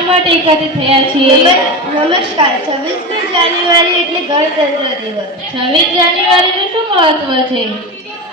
શા માટે એકત્રિત થયા છીએ? નમસ્કાર. છવ્વીસમી જાન્યુઆરી એટલે ગણતંત્ર દિવસ. છવ્વીસ જાન્યુઆરીનું શું મહત્વ છે?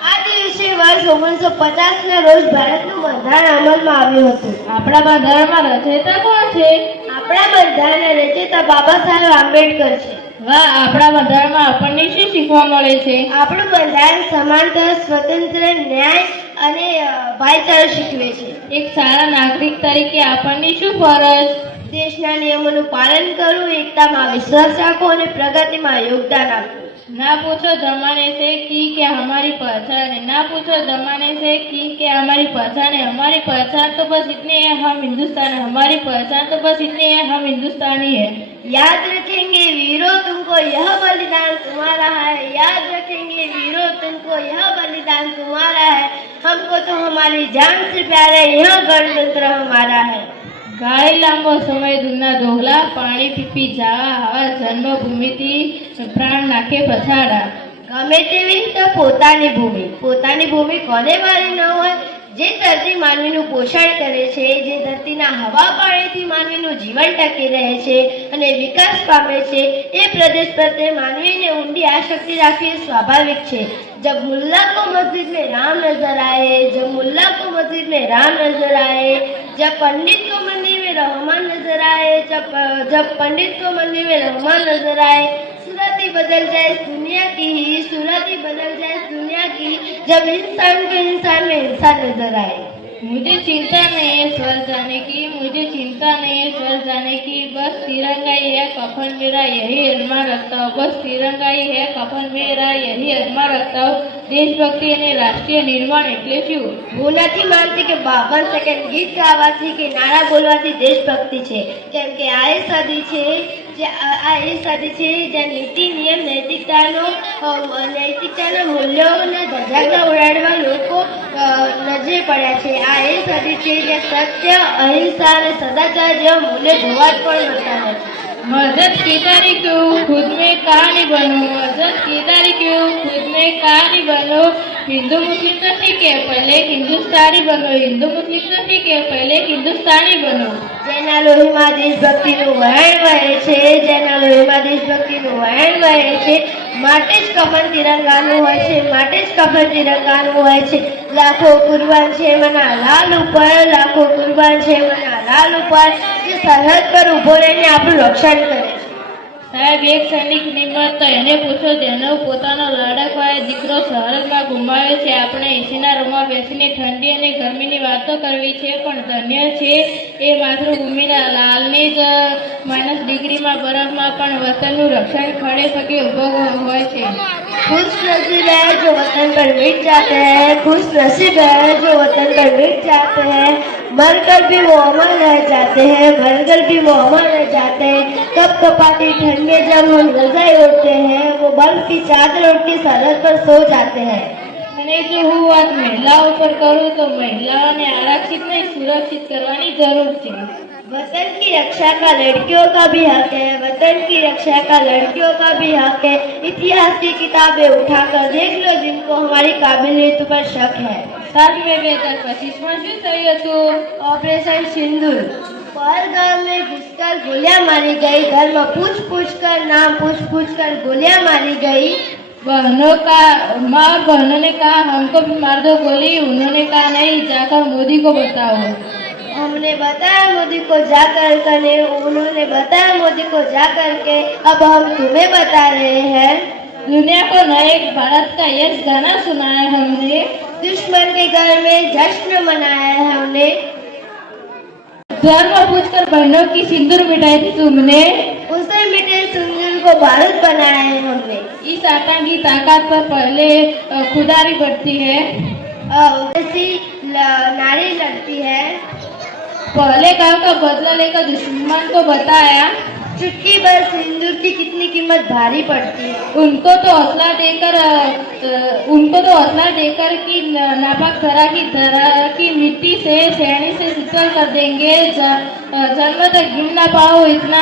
આ દિવસે વર્ષ ઓગણીસો પચાસ ના રોજ ભારતનું બંધારણ અમલમાં આવ્યું હતું. આપણા બંધારણમાં રચયિતા કોણ છે? આપણા બંધારણના રચયિતા બાબા સાહેબ આંબેડકર છે. વાહ આપણા બંધારણમાં આપણને શું શીખવા મળે છે? આપણું બંધારણ સમાનતા સ્વતંત્ર ન્યાય અને અ, ભાઈચારો શીખવે છે એક સારા નાગરિક તરીકે આપણને શું ફરજ દેશના નિયમોનું પાલન કરવું એકતામાં વિશ્વાસ રાખવો અને પ્રગતિમાં યોગદાન આપવું ना पूछो जमाने से की क्या हमारी पहचान है ना पूछो जमाने से की क्या हमारी पहचान है हमारी पहचान तो बस इतनी है हम हिंदुस्तान है हमारी पहचान तो बस इतनी है हम हिंदुस्तानी है याद रखेंगे वीरों तुमको यह बलिदान तुम्हारा है याद रखेंगे वीरों तुमको यह बलिदान तुम्हारा है हमको तो हमारी जान से प्यारा यह गणतंत्र हमारा है ગાય લાંબો સમય દૂરના દોહલા પાણી પીપી જાવા આવા જન્મભૂમિથી પ્રાણ નાખે પછાડા ગમે તેવી તો પોતાની ભૂમિ પોતાની ભૂમિ કોને મારી ન હોય જે ધરતી માનવીનું પોષણ કરે છે જે ધરતીના હવા પાણીથી માનવીનું જીવન ટકી રહે છે અને વિકાસ પામે છે એ પ્રદેશ પ્રત્યે માનવીને ઊંડી આસક્તિ રાખવી એ સ્વાભાવિક છે जब मुल्ला को मस्जिद में राम नजर आए जब मुल्ला को मस्जिद में राम नजर आए जब पंडित को मंदिर में रहमान नजर आए जब जब पंडित को मंदिर में रहमान नजर आए सूरत ही बदल जाए, दुनिया की ही, सूरत ही बदल जाए, दुनिया की जब इंसान के इंसान में इंसान नज़र आए। मुझे चिंता नहीं है स्वर्ग जाने की, मुझे चिंता नहीं है स्वर्ग जाने की। बस तिरंगा ही है, कफन मेरा यही अरमा रखता हूँ। बस तिरंगा ही है, कफन मेरा यही अरमा रखता हूँ। દેશભક્તિ અને રાષ્ટ્રીય નિર્માણ એટલે શું? હું નથી માનતી કે બાવન સેકન્ડ ગીત ગાવાથી કે નારા બોલવાથી દેશભક્તિ છે. કેમ કે આ એ સદી છે જે આ એ સદી છે જ્યાં નીતિ, નિયમ, નૈતિકતાનો નૈતિકતાના મૂલ્યોના ધજાગા ઉડાડવા લોકો નજરે પડ્યા છે. આ એ સદી છે જ્યાં સત્ય, અહિંસા અને સદાચાર જેવા મૂલ્યો જોવા જ પણ મળતા નથી. मदद केदारी क्यों खुद में कहानी बनो मदद केदारी क्यों खुद में कहानी बनो हिंदू मुस्लिम तो ठीक है पहले हिंदुस्तानी बनो हिंदू मुस्लिम तो ठीक है पहले हिंदुस्तानी बनो જેના લોહીમાં દેશભક્તિનું વહેણ વહે છે જેના લોહીમાં દેશભક્તિનું વહેણ વહે છે માટે જ કફન તિરંગાનું હોય છે માટે જ કફન તિરંગાનું હોય છે લાખો કુરબાન છે મના લાલ ઉપર લાખો કુરબાન છે મના લાલ ઉપર જે સરહદ પર ઊભો રહીને આપણું રક્ષણ કરે છે સાહેબ એક સૈનિકની મત તો એને પૂછો જેનો પોતાનો લડકવાય દીકરો સરહદમાં ગુમાવ્યો છે આપણે એસીના રૂમમાં બેસીને ઠંડી અને ગરમીની વાતો કરવી છે પણ ધન્ય છે એ માતૃભૂમિના લાલની જ માઇનસ ડિગ્રીમાં બરફમાં પણ વતનનું રક્ષણ ખડે પગે ઊભો હોય છે खुश नसीब है जो वतन पर मिट जाते हैं खुश नसीब है जो वतन पर मिट जाते हैं मरकर भी वो अमर रह जाते हैं मरकर भी वो अमर रह जाते हैं कब कपाती ठंड में जब हम रजाई ओढ़ते हैं वो बर्फ की चादर ओढ़ के सरहद पर सो जाते हैं અને જો હું વાત મહિલાઓ પર કરું તો મહિલાઓને આરક્ષિત નહીં સુરક્ષિત કરવાની જરૂર છે वतन की रक्षा का लड़कियों का भी हक है वतन की रक्षा का लड़कियों का भी हक है इतिहास की किताबें उठाकर देख लो जिनको हमारी काबिलियत पर शक है સાત મે બે હજાર પચીસમાં શું થયું હતું ऑपरेशन सिंदूर पहलगाम में घुसकर गोलियां मारी गई घर में पूछ पूछ कर नाम पूछ पूछ कर गोलियां मारी गई बहनों का माँ और बहनों ने कहा हमको भी मार दो गोली उन्होंने कहा नहीं जाकर मोदी को बताओ हमने बताया मोदी को जा कर करने उन्होंने बताया मोदी को जा करके अब हम तुम्हें बता रहे हैं दुनिया को नए भारत का यश गाना सुनाया हमने दुश्मन के घर में जश्न मनाया है हमने। धर्म पूछकर बहनों की सिंदूर मिटाई थी तुमने। उसे मिटे सुंदर को भारत बनाया है हमने। इस आतंकी ताकत पर पहले खुदारी बढ़ती है। ऐसी नारी लड़ती है। पहले गाँव का बदला लेकर दुश्मन को बताया। चुटकी भर सिंदूर की कितनी कीमत भारी पड़ती है। उनको तो हौसला देकर उनको तो हौसला देकर कि नापाक धरा की धरा की मिट्टी से शहरी से शीतल कर देंगे जन्म तक गिन ना पाओ इतना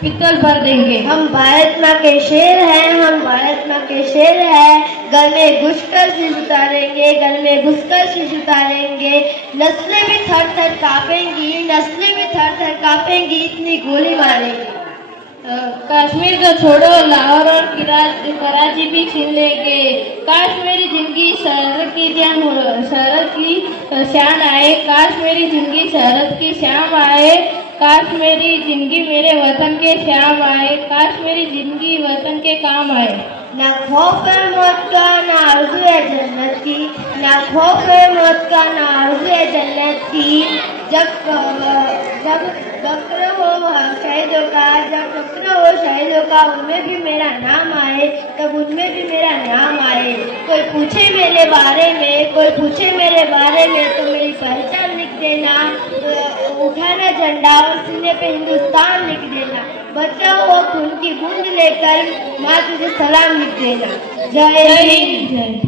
पित्तल भर देंगे। हम भारत माँ के शेर हैं हम भारत माँ के शेर हैं। घर में घुसकर शीश उतारेंगे घर में घुसकर शीश उतारेंगे। नस्लें भी थर थर कांपेंगी नस्लें भी थर थर कांपेंगी इतनी गोली मारेंगे। कश्मीर तो छोड़ो लाहौर और कराची भी छीन लेंगे। काश मेरी ज़िंदगी शरद की जान हो- शरद की शान आए, काश मेरी ज़िंदगी शरद की श्याम आए, काश मेरी ज़िंदगी मेरे वतन के श्याम आए, काश मेरी ज़िंदगी वतन के काम आए। ना खौफ है मौत का, ना आरज़ू है जन्नत की। ना खौफ है मौत का, ना आरज़ू है जन्नत की। जब जब डॉक्टर हो शहीदों का जब डॉक्टर हो शहीदों का उनमें भी मेरा नाम आए, तब उनमें भी मेरा नाम आए। कोई पूछे मेरे बारे में, कोई पूछे मेरे बारे में तो मेरी पहचान लिख देना उठाना झंडा और सीने पे हिंदुस्तान लिख देना। बच्चा वो खून की बूंद लेकर माँ तुझे सलाम लिख देना। जय हिंद। जय